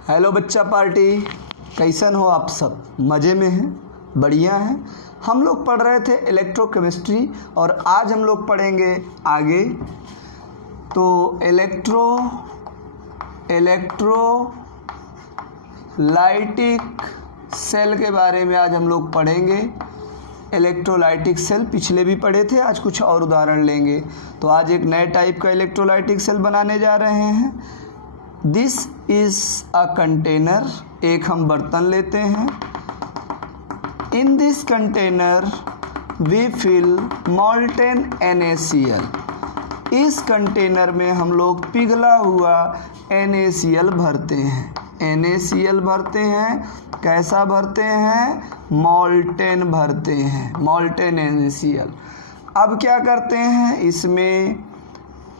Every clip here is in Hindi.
हेलो बच्चा पार्टी, कैसन हो आप सब? मज़े में हैं? बढ़िया हैं। हम लोग पढ़ रहे थे इलेक्ट्रोकेमिस्ट्री और आज हम लोग पढ़ेंगे आगे। तो इलेक्ट्रोलाइटिक सेल के बारे में आज हम लोग पढ़ेंगे। इलेक्ट्रोलाइटिक सेल पिछले भी पढ़े थे, आज कुछ और उदाहरण लेंगे। तो आज एक नए टाइप का इलेक्ट्रोलाइटिक सेल बनाने जा रहे हैं। दिस इज़ अ कंटेनर, एक हम बर्तन लेते हैं। In this container we fill molten NaCl। इस कंटेनर में हम लोग पिघला हुआ NaCl भरते हैं। NaCl भरते हैं, कैसा भरते हैं? मोल्टेन भरते हैं, मोल्टेन NaCl। अब क्या करते हैं, इसमें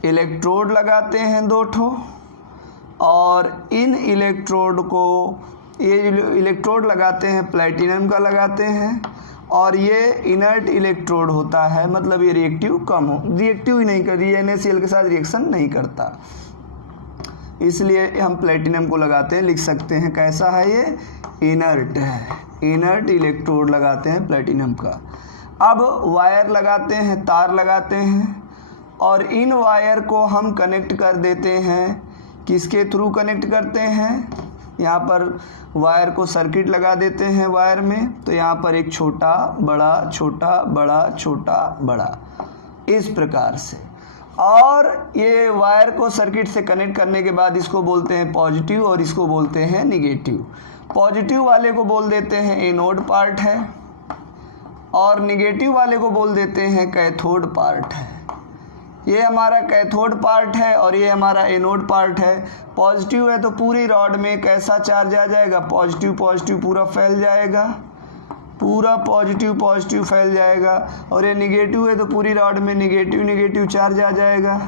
इलेक्ट्रोड लगाते हैं 2 ठो, और इन इलेक्ट्रोड को, ये इलेक्ट्रोड लगाते हैं प्लैटिनम का लगाते हैं, और ये इनर्ट इलेक्ट्रोड होता है, मतलब ये रिएक्टिव रिएक्टिव ही नहीं कर, NaCl के साथ रिएक्शन नहीं करता, इसलिए हम प्लैटिनम को लगाते हैं। लिख सकते हैं कैसा है, ये इनर्ट है, इनर्ट इलेक्ट्रोड लगाते हैं प्लैटिनम का। अब वायर लगाते हैं, तार लगाते हैं, और इन वायर को हम कनेक्ट कर देते हैं। किसके थ्रू कनेक्ट करते हैं? यहाँ पर वायर को सर्किट लगा देते हैं वायर में। तो यहाँ पर एक छोटा बड़ा, छोटा बड़ा, छोटा बड़ा, इस प्रकार से। और ये वायर को सर्किट से कनेक्ट करने के बाद इसको बोलते हैं पॉजिटिव और इसको बोलते हैं निगेटिव। पॉजिटिव वाले को बोल देते हैं एनोड पार्ट है, और निगेटिव वाले को बोल देते हैं कैथोड पार्ट है। ये हमारा कैथोड पार्ट है और ये हमारा एनोड पार्ट है। पॉजिटिव है तो पूरी रॉड में कैसा चार्ज आ जाएगा? पॉजिटिव पॉजिटिव पूरा फैल जाएगा, पूरा पॉजिटिव पॉजिटिव फैल जाएगा। और ये निगेटिव है तो पूरी रॉड में निगेटिव निगेटिव चार्ज आ जाएगा।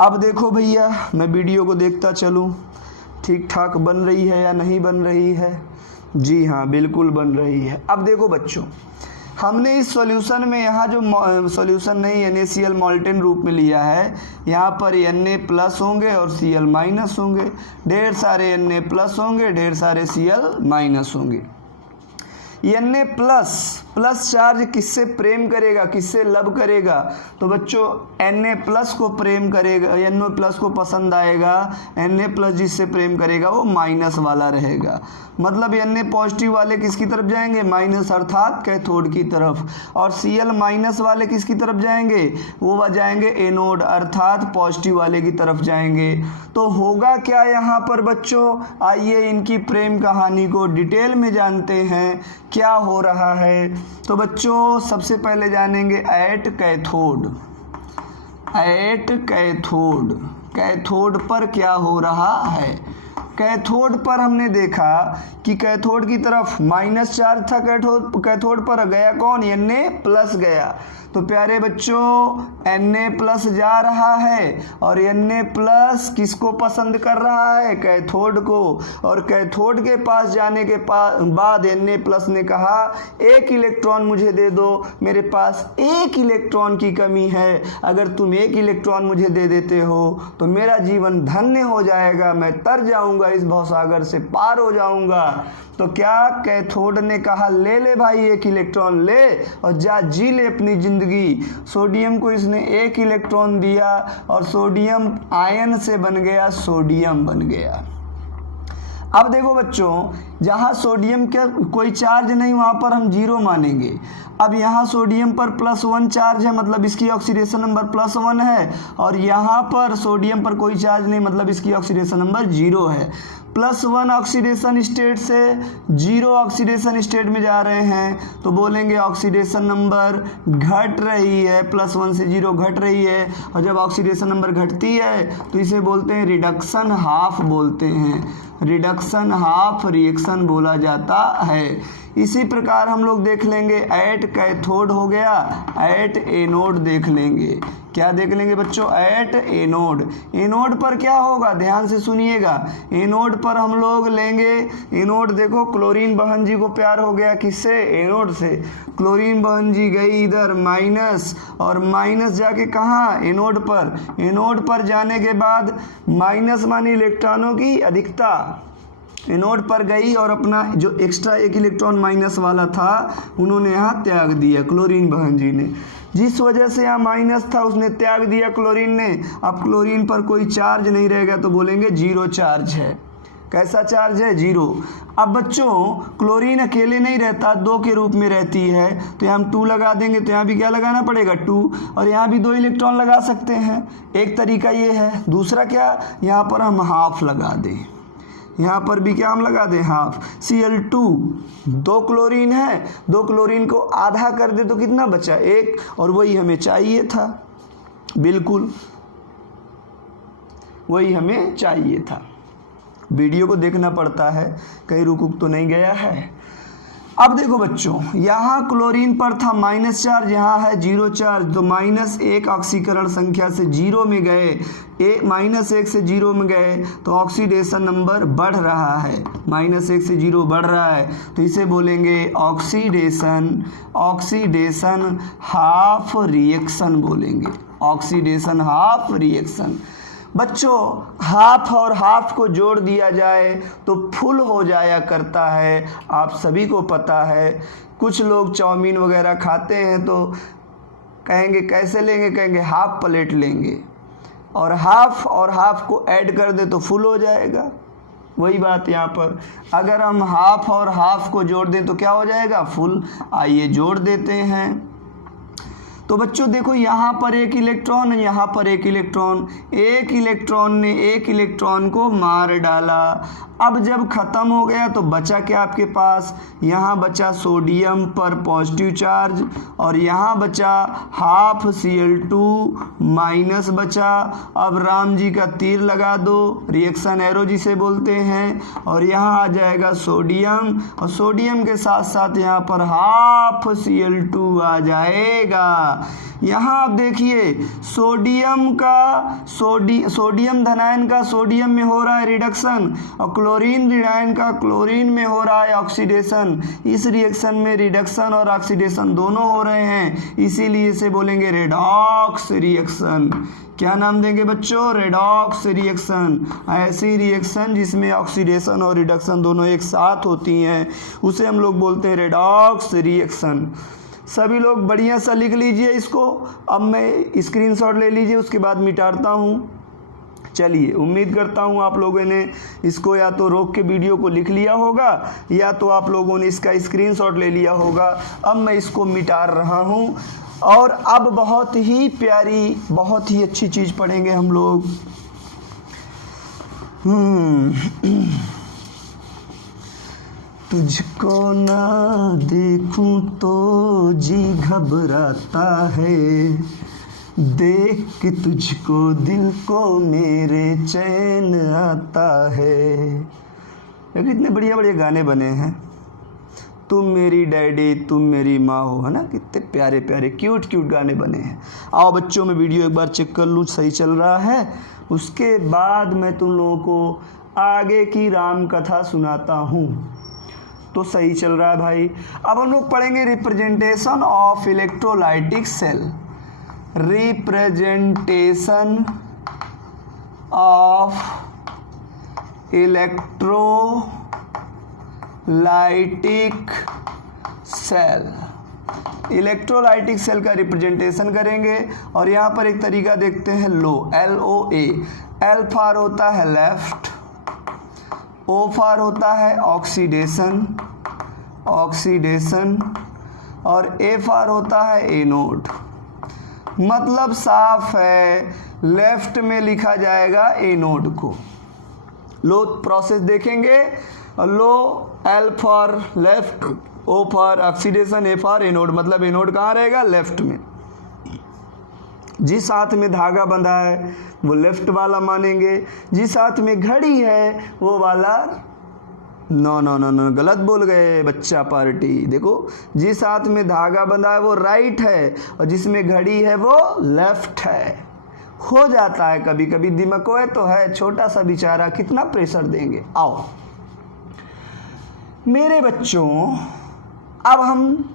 अब देखो भैया, मैं वीडियो को देखता चलूँ, ठीक ठाक बन रही है या नहीं बन रही है? जी हाँ, बिल्कुल बन रही है। अब देखो बच्चों, हमने इस सॉल्यूशन में यहाँ जो सॉल्यूशन नहीं NaCl मोल्टेन रूप में लिया है, यहाँ पर Na प्लस होंगे और Cl माइनस होंगे। ढेर सारे Na प्लस होंगे, ढेर सारे Cl माइनस होंगे। Na प्लस चार्ज किससे प्रेम करेगा, किससे लब करेगा? तो बच्चों Na प्लस को प्रेम करेगा, Na प्लस को पसंद आएगा। Na प्लस जिससे प्रेम करेगा वो माइनस वाला रहेगा। मतलब Na पॉजिटिव वाले किसकी तरफ जाएंगे? माइनस, अर्थात कैथोड की तरफ। और Cl माइनस वाले किसकी तरफ जाएंगे? वो जाएंगे एनोड, अर्थात पॉजिटिव वाले की तरफ जाएंगे। तो होगा क्या यहाँ पर बच्चों? आइए इनकी प्रेम कहानी को डिटेल में जानते हैं, क्या हो रहा है। तो बच्चों सबसे पहले जानेंगे at cathode. At cathode, cathode पर क्या हो रहा है? कैथोड पर हमने देखा कि कैथोड की तरफ माइनस चार्ज था। कैथोड पर गया कौन? Na प्लस गया। तो प्यारे बच्चों Na प्लस जा रहा है, और Na प्लस किसको पसंद कर रहा है? कैथोड को। और कैथोड के पास जाने के बाद Na प्लस ने कहा एक इलेक्ट्रॉन मुझे दे दो, मेरे पास एक इलेक्ट्रॉन की कमी है। अगर तुम एक इलेक्ट्रॉन मुझे दे देते हो तो मेरा जीवन धन्य हो जाएगा, मैं तर जाऊंगा, इस भवसागर से पार हो जाऊंगा। तो क्या कैथोड ने कहा ले ले भाई, एक इलेक्ट्रॉन ले और जा जी ले अपनी जिंदगी। सोडियम को इसने एक इलेक्ट्रॉन दिया और सोडियम आयन से बन गया, सोडियम बन गया। अब देखो बच्चों, जहाँ सोडियम का कोई चार्ज नहीं वहाँ पर हम 0 मानेंगे। अब यहाँ सोडियम पर +1 चार्ज है, मतलब इसकी ऑक्सीडेशन नंबर +1 है, और यहाँ पर सोडियम पर कोई चार्ज नहीं, मतलब इसकी ऑक्सीडेशन नंबर 0 है। +1 ऑक्सीडेशन स्टेट से 0 ऑक्सीडेशन स्टेट में जा रहे हैं, तो बोलेंगे ऑक्सीडेशन नंबर घट रही है, +1 से 0 घट रही है। और जब ऑक्सीडेशन नंबर घटती है तो इसे बोलते हैं रिडक्शन हाफ बोलते हैं, रिडक्शन हाफ रिएक्शन बोला जाता है। इसी प्रकार हम लोग देख लेंगे एट कैथोड हो गया, एट एनोड देख लेंगे। क्या देख लेंगे बच्चों? At anode. एनोड पर क्या होगा, ध्यान से सुनिएगा। एनोड पर हम लोग लेंगे, एनोड देखो क्लोरीन बहन जी को प्यार हो गया, किससे? एनोड से। क्लोरीन बहन जी गई इधर माइनस, और माइनस जाके कहाँ? एनोड पर। एनोड पर जाने के बाद माइनस मानी इलेक्ट्रॉनों की अधिकता, एनोड पर गई और अपना जो एक्स्ट्रा एक इलेक्ट्रॉन माइनस वाला था उन्होंने यहाँ त्याग दिया, क्लोरीन बहन जी ने। जिस वजह से यहाँ माइनस था उसने त्याग दिया क्लोरीन ने। अब क्लोरीन पर कोई चार्ज नहीं रहेगा तो बोलेंगे जीरो चार्ज है। कैसा चार्ज है? जीरो। अब बच्चों क्लोरीन अकेले नहीं रहता, दो के रूप में रहती है, तो यहाँ हम 2 लगा देंगे, तो यहाँ भी क्या लगाना पड़ेगा? 2। और यहाँ भी 2 इलेक्ट्रॉन लगा सकते हैं, एक तरीका ये है। दूसरा क्या, यहाँ पर हम हाफ लगा दें, यहाँ पर भी क्या हम लगा दें? हाफ। Cl2 2 क्लोरीन है, 2 क्लोरीन को आधा कर दे तो कितना बचा? 1। और वही हमें चाहिए था, बिल्कुल वही हमें चाहिए था। वीडियो को देखना पड़ता है, कहीं रुक तो नहीं गया है। अब देखो बच्चों, यहाँ क्लोरीन पर था माइनस चार्ज, यहाँ है जीरो चार्ज, तो -1 ऑक्सीकरण संख्या से 0 में गए, -1 से 0 में गए तो ऑक्सीडेशन नंबर बढ़ रहा है, -1 से 0 बढ़ रहा है, तो इसे बोलेंगे ऑक्सीडेशन हाफ रिएक्शन बोलेंगे, ऑक्सीडेशन हाफ रिएक्शन। बच्चों हाफ और हाफ को जोड़ दिया जाए तो फुल हो जाया करता है, आप सभी को पता है। कुछ लोग चाउमीन वगैरह खाते हैं तो कहेंगे कैसे लेंगे, कहेंगे हाफ प्लेट लेंगे, और हाफ को ऐड कर दे तो फुल हो जाएगा। वही बात यहाँ पर, अगर हम हाफ और हाफ को जोड़ दें तो क्या हो जाएगा? फुल। आइए जोड़ देते हैं। तो बच्चों देखो, यहाँ पर एक इलेक्ट्रॉन, यहाँ पर एक इलेक्ट्रॉन, एक इलेक्ट्रॉन ने एक इलेक्ट्रॉन को मार डाला। अब जब ख़त्म हो गया तो बचा क्या आपके पास? यहाँ बचा सोडियम पर पॉजिटिव चार्ज, और यहाँ बचा हाफ Cl2 माइनस बचा। अब राम जी का तीर लगा दो, रिएक्शन एरो जिसे बोलते हैं, और यहाँ आ जाएगा सोडियम, और सोडियम के साथ साथ यहाँ पर हाफ Cl2 आ जाएगा। यहाँ आप देखिए सोडियम धनायन का सोडियम में हो रहा है रिडक्शन, और क्लोरीन ऋणायन का क्लोरीन में हो रहा है ऑक्सीडेशन। इस रिएक्शन में रिडक्शन और ऑक्सीडेशन दोनों हो रहे हैं, इसीलिए इसे बोलेंगे रेडॉक्स रिएक्शन। क्या नाम देंगे बच्चों? Redox reaction. ऐसी रिएक्शन जिसमें ऑक्सीडेशन और रिडक्शन दोनों एक साथ होती हैं उसे हम लोग बोलते हैं रेडॉक्स रिएक्शन। सभी लोग बढ़िया सा लिख लीजिए इसको। अब मैं स्क्रीनशॉट ले लीजिए, उसके बाद मिटाता हूँ। चलिए, उम्मीद करता हूँ आप लोगों ने इसको या तो रोक के वीडियो को लिख लिया होगा, या तो आप लोगों ने इसका स्क्रीनशॉट ले लिया होगा। अब मैं इसको मिटा रहा हूँ, और अब बहुत ही प्यारी, बहुत ही अच्छी चीज़ पढ़ेंगे हम लोग। तुझको ना देखूं तो जी घबराता है, देख के तुझको दिल को मेरे चैन आता है। देखिए कितने बढ़िया बढ़िया गाने बने हैं। तुम मेरी डैडी तुम मेरी माँ हो, है ना, कितने प्यारे प्यारे क्यूट क्यूट गाने बने हैं। आओ बच्चों, मैं वीडियो एक बार चेक कर लूँ सही चल रहा है, उसके बाद मैं तुम लोगों को आगे की राम कथा सुनाता हूँ। तो सही चल रहा है भाई। अब हम लोग पढ़ेंगे representation of electrolytic cell. Representation of electrolytic cell. Electrolytic cell का रिप्रेजेंटेशन करेंगे, और यहाँ पर एक तरीका देखते हैं लो, LOA। L फॉर होता है लेफ्ट, O फॉर होता है ऑक्सीडेशन, और A फॉर होता है एनोड। मतलब साफ है, लेफ्ट में लिखा जाएगा एनोड को। लो प्रोसेस देखेंगे, लो L for left, O for oxidation, A for anode. मतलब एनोड कहाँ रहेगा? लेफ्ट में। जिस हाथ में धागा बंधा है वो लेफ्ट वाला मानेंगे, जिस हाथ में घड़ी है वो वाला नो गलत बोल गए बच्चा पार्टी। देखो, जिस हाथ में धागा बंधा है वो राइट है, और जिसमें घड़ी है वो लेफ्ट है। हो जाता है कभी कभी, दिमाग है तो है, छोटा सा बेचारा, कितना प्रेशर देंगे। आओ मेरे बच्चों, अब हम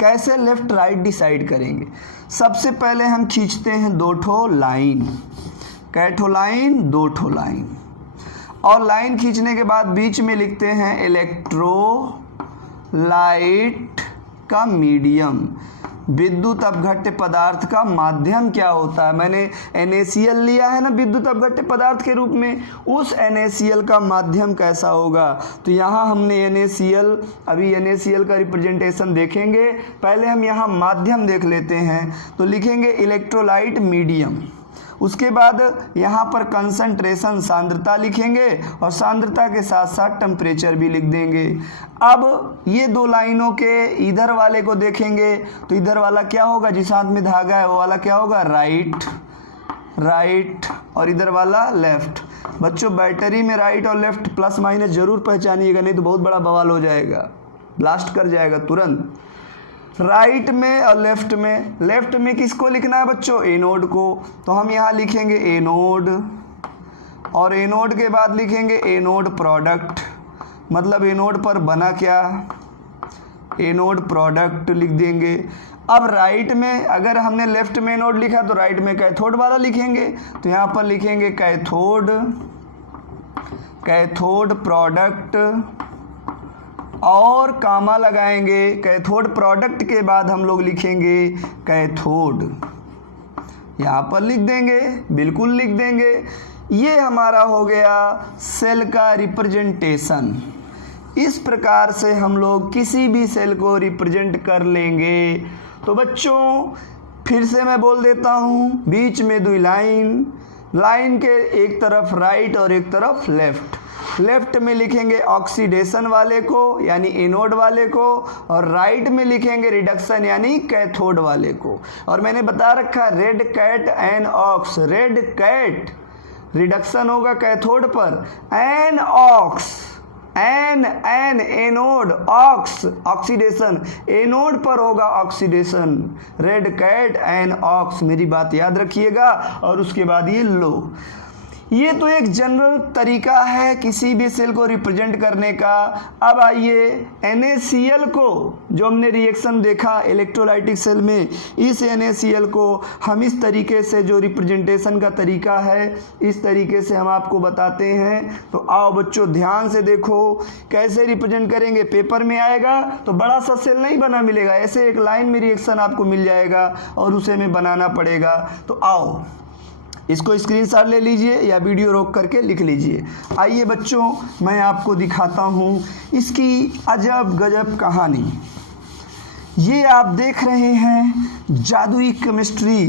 कैसे लेफ्ट राइट डिसाइड करेंगे। सबसे पहले हम खींचते हैं 2 ठो लाइन। कै ठो लाइन? 2 ठो लाइन। और लाइन खींचने के बाद बीच में लिखते हैं इलेक्ट्रोलाइट का मीडियम, विद्युत अपघट्य पदार्थ का माध्यम क्या होता है। मैंने NaCl लिया है ना विद्युत अपघट्य पदार्थ के रूप में, उस NaCl का माध्यम कैसा होगा। तो यहाँ हमने NaCl, अभी NaCl का रिप्रेजेंटेशन देखेंगे, पहले हम यहाँ माध्यम देख लेते हैं। तो लिखेंगे इलेक्ट्रोलाइट मीडियम, उसके बाद यहाँ पर कंसंट्रेशन सांद्रता लिखेंगे और सांद्रता के साथ साथ टेम्परेचर भी लिख देंगे। अब ये दो लाइनों के इधर वाले को देखेंगे तो इधर वाला क्या होगा, जिस हाथ में धागा है वो वाला क्या होगा, राइट, राइट, और इधर वाला लेफ्ट। बच्चों बैटरी में राइट और लेफ्ट प्लस माइनस जरूर पहचानिएगा, नहीं तो बहुत बड़ा बवाल हो जाएगा, ब्लास्ट कर जाएगा तुरंत। राइट में और लेफ्ट में किसको लिखना है बच्चों, एनोड को। तो हम यहाँ लिखेंगे एनोड, और एनोड के बाद लिखेंगे एनोड प्रोडक्ट, मतलब एनोड पर बना क्या, एनोड प्रोडक्ट लिख देंगे। अब राइट में, अगर हमने लेफ्ट में एनोड लिखा तो राइट में कैथोड वाला लिखेंगे, तो यहाँ पर लिखेंगे कैथोड, कैथोड प्रोडक्ट और कामा लगाएंगे। कैथोड प्रोडक्ट के बाद हम लोग लिखेंगे कैथोड, यहाँ पर लिख देंगे, बिल्कुल लिख देंगे। ये हमारा हो गया सेल का रिप्रेजेंटेशन। इस प्रकार से हम लोग किसी भी सेल को रिप्रेजेंट कर लेंगे। तो बच्चों फिर से मैं बोल देता हूँ, बीच में दो लाइन, लाइन के एक तरफ राइट और एक तरफ लेफ्ट। लेफ्ट में लिखेंगे ऑक्सीडेशन वाले को यानी एनोड वाले को, और राइट में लिखेंगे रिडक्शन यानी कैथोड वाले को। और मैंने बता रखा red cat an ox, red cat reduction होगा कैथोड पर, an ox, an anode, ox oxidation, anode पर होगा oxidation, red cat an ox. मेरी बात याद रखिएगा। और उसके बाद ये लो, ये तो एक जनरल तरीका है किसी भी सेल को रिप्रेजेंट करने का। अब आइए NaCl को, जो हमने रिएक्शन देखा इलेक्ट्रोलाइटिक सेल में, इस NaCl को हम इस तरीके से, जो रिप्रेजेंटेशन का तरीका है, इस तरीके से हम आपको बताते हैं। तो आओ बच्चों ध्यान से देखो कैसे रिप्रेजेंट करेंगे। पेपर में आएगा तो बड़ा सा सेल नहीं बना मिलेगा, ऐसे एक लाइन में रिएक्शन आपको मिल जाएगा और उसे हमें बनाना पड़ेगा। तो आओ इसको स्क्रीनशॉट ले लीजिए या वीडियो रोक करके लिख लीजिए। आइए बच्चों मैं आपको दिखाता हूँ इसकी अजब गजब कहानी। ये आप देख रहे हैं जादुई केमिस्ट्री,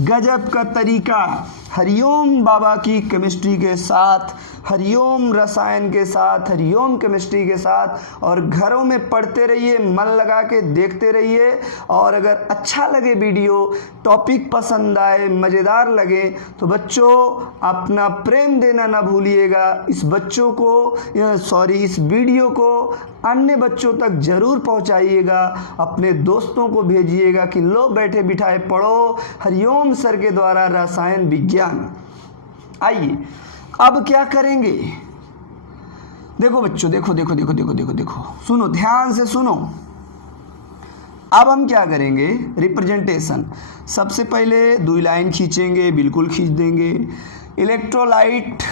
गजब का तरीका, हरिओम बाबा की केमिस्ट्री के साथ, हरिओम रसायन के साथ, हरिओम केमिस्ट्री के साथ। और घरों में पढ़ते रहिए, मन लगा के देखते रहिए। और अगर अच्छा लगे वीडियो, टॉपिक पसंद आए, मज़ेदार लगे, तो बच्चों अपना प्रेम देना ना भूलिएगा। इस वीडियो को अन्य बच्चों तक ज़रूर पहुंचाइएगा, अपने दोस्तों को भेजिएगा कि लो बैठे बिठाए पढ़ो हरिओम सर के द्वारा रसायन विज्ञान। आइए अब क्या करेंगे, देखो बच्चों, देखो देखो देखो देखो देखो देखो, सुनो ध्यान से सुनो। अब हम क्या करेंगे, रिप्रेजेंटेशन। सबसे पहले दो लाइन खींचेंगे, बिल्कुल खींच देंगे। इलेक्ट्रोलाइट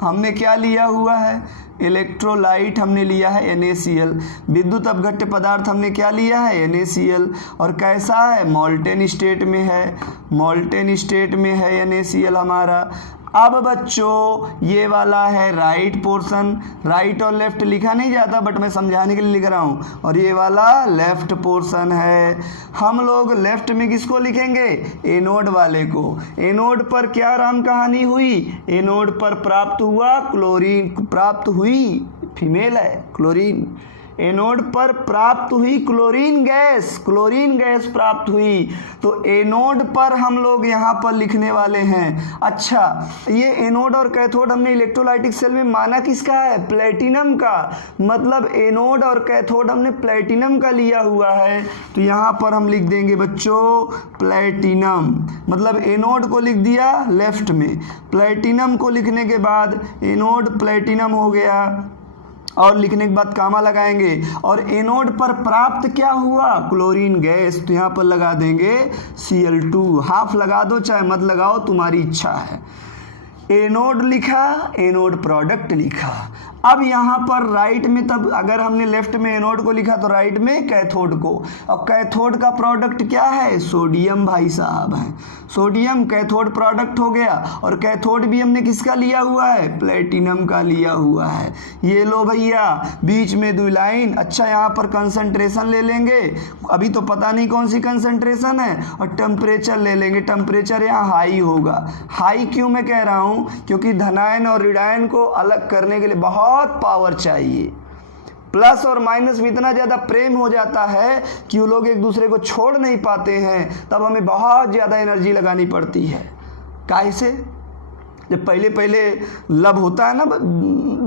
हमने क्या लिया हुआ है, इलेक्ट्रोलाइट हमने लिया है NaCl। विद्युत अपघट्य पदार्थ हमने क्या लिया है, NaCl। और कैसा है, मॉल्टेन स्टेट में है, मॉल्टेन स्टेट में है NaCl हमारा। अब बच्चों ये वाला है राइट पोर्शन, राइट और लेफ्ट लिखा नहीं जाता बट मैं समझाने के लिए लिख रहा हूँ। और ये वाला लेफ्ट पोर्शन है। हम लोग लेफ्ट में किसको लिखेंगे, एनोड वाले को। एनोड पर क्या राम कहानी हुई, एनोड पर प्राप्त हुआ क्लोरीन, प्राप्त हुई फीमेल है क्लोरीन, एनोड पर प्राप्त हुई क्लोरीन गैस, क्लोरीन गैस प्राप्त हुई। तो एनोड पर हम लोग यहाँ पर लिखने वाले हैं। अच्छा, ये एनोड और कैथोड हमने इलेक्ट्रोलाइटिक सेल में माना किसका है, प्लेटिनम का। मतलब एनोड और कैथोड हमने प्लेटिनम का लिया हुआ है। तो यहाँ पर हम लिख देंगे बच्चों प्लेटिनम, मतलब एनोड को लिख दिया लेफ्ट में, प्लेटिनम को लिखने के बाद एनोड प्लेटिनम हो गया, और लिखने के बाद कामा लगाएंगे। और एनोड पर प्राप्त क्या हुआ, क्लोरीन गैस। तो यहाँ पर लगा देंगे Cl2, हाफ लगा दो चाहे मत लगाओ तुम्हारी इच्छा है। एनोड लिखा, एनोड प्रोडक्ट लिखा। अब यहाँ पर राइट में, तब अगर हमने लेफ्ट में एनोड को लिखा तो राइट में कैथोड को। अब कैथोड का प्रोडक्ट क्या है? सोडियम भाई साहब है। सोडियम कैथोड प्रोडक्ट हो गया। और कैथोड भी हमने किसका लिया हुआ है? प्लेटिनम का लिया हुआ है। ये लो भैया, बीच में 2 लाइन। अच्छा, यहाँ पर कंसंट्रेशन ले लेंगे, अभी तो पता नहीं कौन सी कंसंट्रेशन है, और टेम्परेचर ले लेंगे। टेम्परेचर यहाँ हाई होगा। हाई क्यों मैं कह रहा हूँ? क्योंकि धनायन और ऋणायन को अलग करने के लिए बहुत पावर चाहिए। प्लस और माइनस में इतना ज़्यादा प्रेम हो जाता है कि वो लोग एक दूसरे को छोड़ नहीं पाते हैं, तब हमें बहुत ज़्यादा एनर्जी लगानी पड़ती है। काहे से? जब पहले पहले लव होता है ना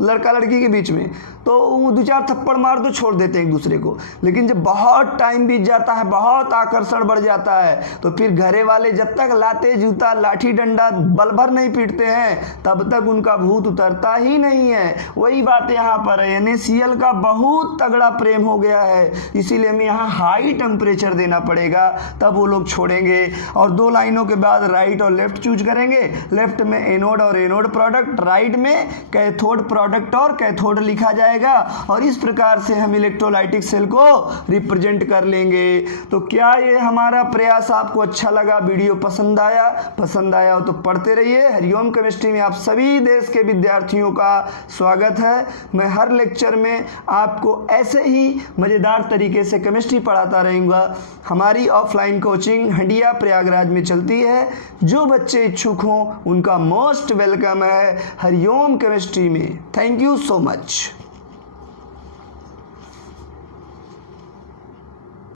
लड़का लड़की के बीच में, तो वो 2-4 थप्पड़ मार तो छोड़ देते हैं एक दूसरे को। लेकिन जब बहुत टाइम बीत जाता है, बहुत आकर्षण बढ़ जाता है, तो फिर घरे वाले जब तक लाते जूता लाठी डंडा बल भर नहीं पीटते हैं, तब तक उनका भूत उतरता ही नहीं है। वही बात यहाँ पर है। NaCl का बहुत तगड़ा प्रेम हो गया है, इसीलिए हमें यहाँ हाई टेम्परेचर देना पड़ेगा, तब वो लोग छोड़ेंगे। और 2 लाइनों के बाद राइट और लेफ्ट चूज करेंगे। लेफ्ट में एनोड और एनोड प्रोडक्ट, राइट में कैथोड प्रोडक्ट और कैथोड लिखा जाएगा। और इस प्रकार से हम इलेक्ट्रोलाइटिक सेल को रिप्रेजेंट कर लेंगे। तो क्या ये हमारा प्रयास आपको अच्छा लगा? वीडियो पसंद आया? पसंद आया हो तो पढ़ते रहिए। हरिओम केमिस्ट्री में आप सभी देश के विद्यार्थियों का स्वागत है। मैं हर लेक्चर में आपको ऐसे ही मज़ेदार तरीके से केमिस्ट्री पढ़ाता रहूँगा। हमारी ऑफलाइन कोचिंग हंडिया प्रयागराज में चलती है। जो बच्चे इच्छुक हों उनका मोस्ट वेलकम है हरिओम केमिस्ट्री में। Thank you so much.